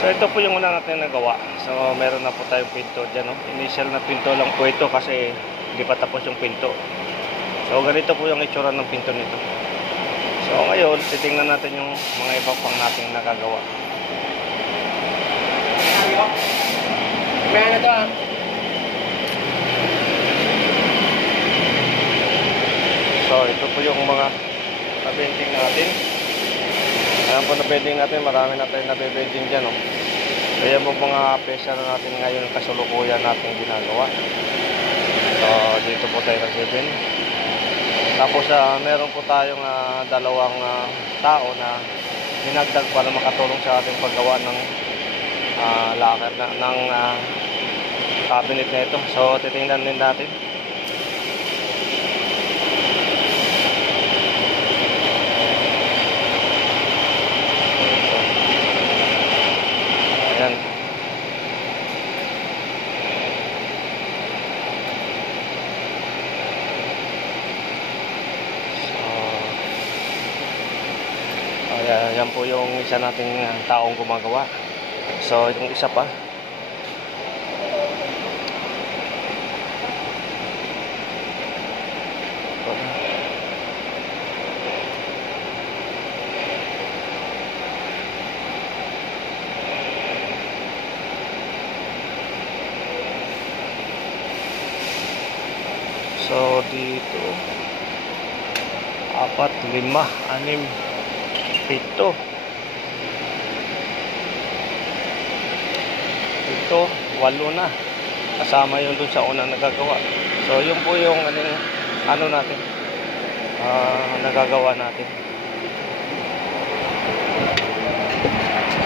So ito po yung una natin nagawa. So meron na po tayong pinto dyan, no? Initial na pinto lang po ito kasi hindi pa tapos yung pinto. So ganito po yung itsura ng pinto nito. So ngayon, titingnan natin yung mga iba pang nating nagagawa. May ano to ah. So ito po yung mga nabending natin. Ayan po nabending natin, marami na tayong nabebending dyan, no? Ayan po mga pesa na natin ngayon kasulukuyan natin ginagawa. So dito po tayo nagbebend. Tapos meron po tayong dalawang tao na dinagdag para makatulong sa ating paggawa ng locker ng cabinet na ito. So titingnan din natin. Ayan. Yan po yung isa nating taong gumagawa. So yung isa pa. So dito 4, 5, 6, 7. Ito 8 na. Kasama yung dun sa unang nagagawa. So yun po yung ano natin nagagawa natin.